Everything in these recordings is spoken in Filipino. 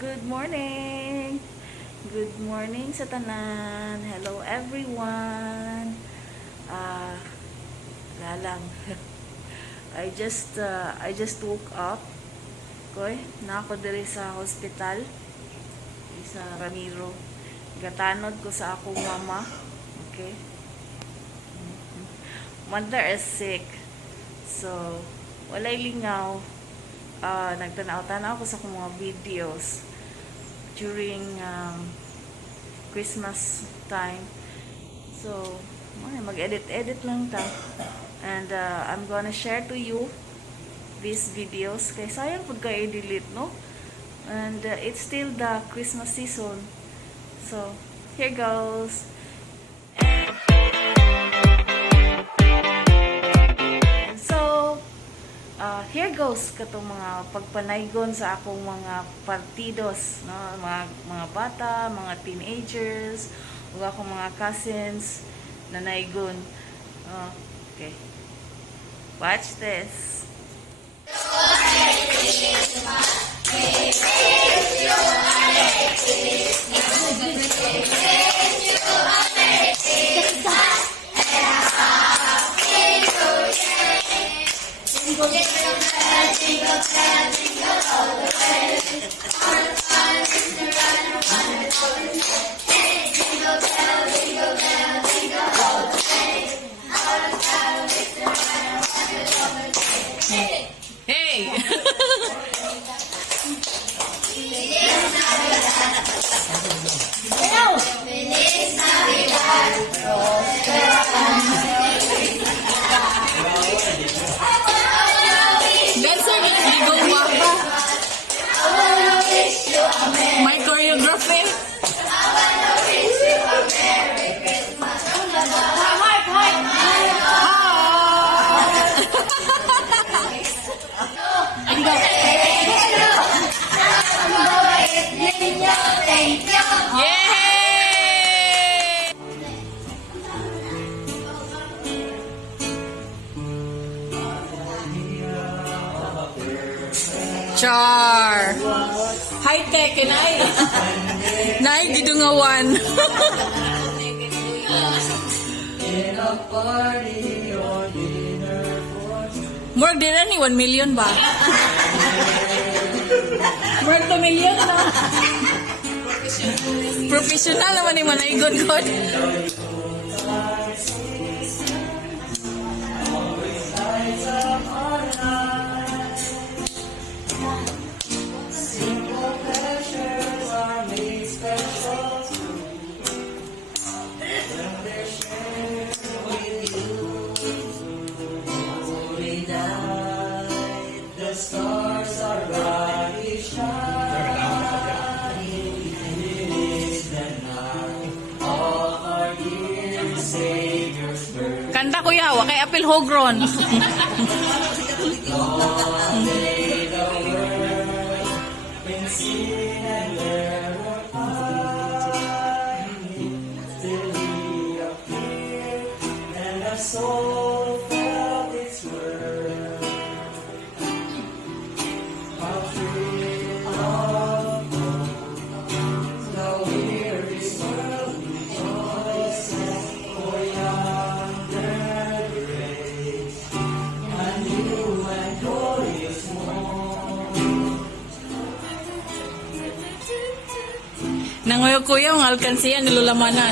Good morning! Good morning sa tanan. Hello everyone. Lalang. I just woke up. Koy, na ako diri sa hospital. Sa Ramiro. Gatanod ko sa akong mama. Okay? Mother is sick. So, walay lingaw. Nagtanaw-tanaw ko sa akong mga videos during Christmas time. So, mag-edit-edit lang ta. And I'm gonna share to you these videos. Kaya sayang pag kayo delete, no? And it's still the Christmas season. So, here goes. Here goes katong mga pagpanaygon sa akong mga partidos, no? Mga bata, mga teenagers, ug akong mga cousins na naygon. Okay. Watch this. Hey! My choreography. Char. High tech and Nay gidungawan. Murag dira ni 1 million ba? Murag 2 million na. Professional naman ni Manaygon God. Kanta ko yawa kay Apil Hogron. Nangoyo kuya ang alkansiya nilulamanan.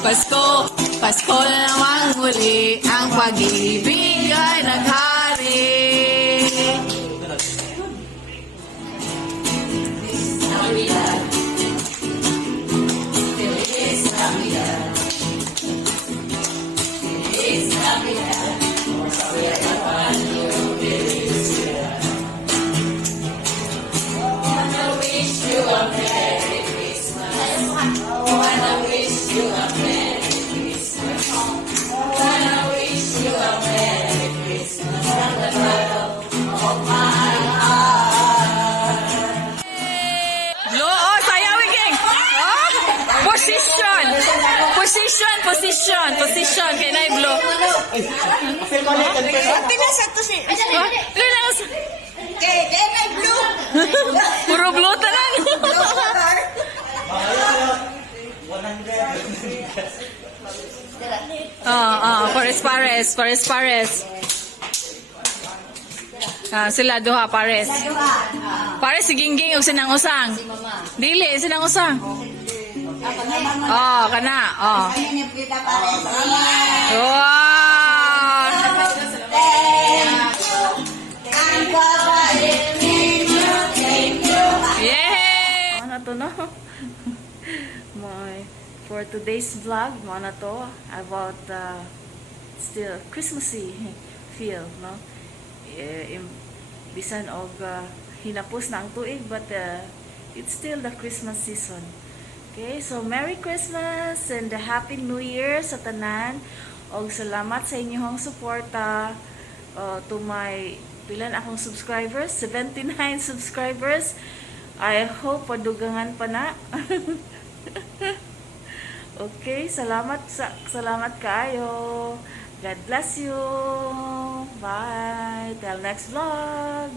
Pasko, Pasko na namang muli, ang pag-ibig ay naghari. Blow, oh, sayawin, gang. Oh, position. Position. Kaya na i-blow. Feel mo ulit. Pinasa to si... Oh, relax. Kaya may blue. Puro blow tanan. Pares. Sila duha, pares. Pares si Gingging o sinang usang. Dili, sinang usang. Oh, kana. Oh. Yeah! Ano to, no? For today's vlog, ano to, about still Christmassy feel, no? Bisan og hinapos na ang tuig, but it's still the Christmas season. Okay, so Merry Christmas and a Happy New Year sa tanan. Og salamat sa inyong suporta to my pilan akong subscribers, 79 subscribers. I hope padugangan pa na. Okay, salamat kayo. God bless you. Bye. Till next vlog.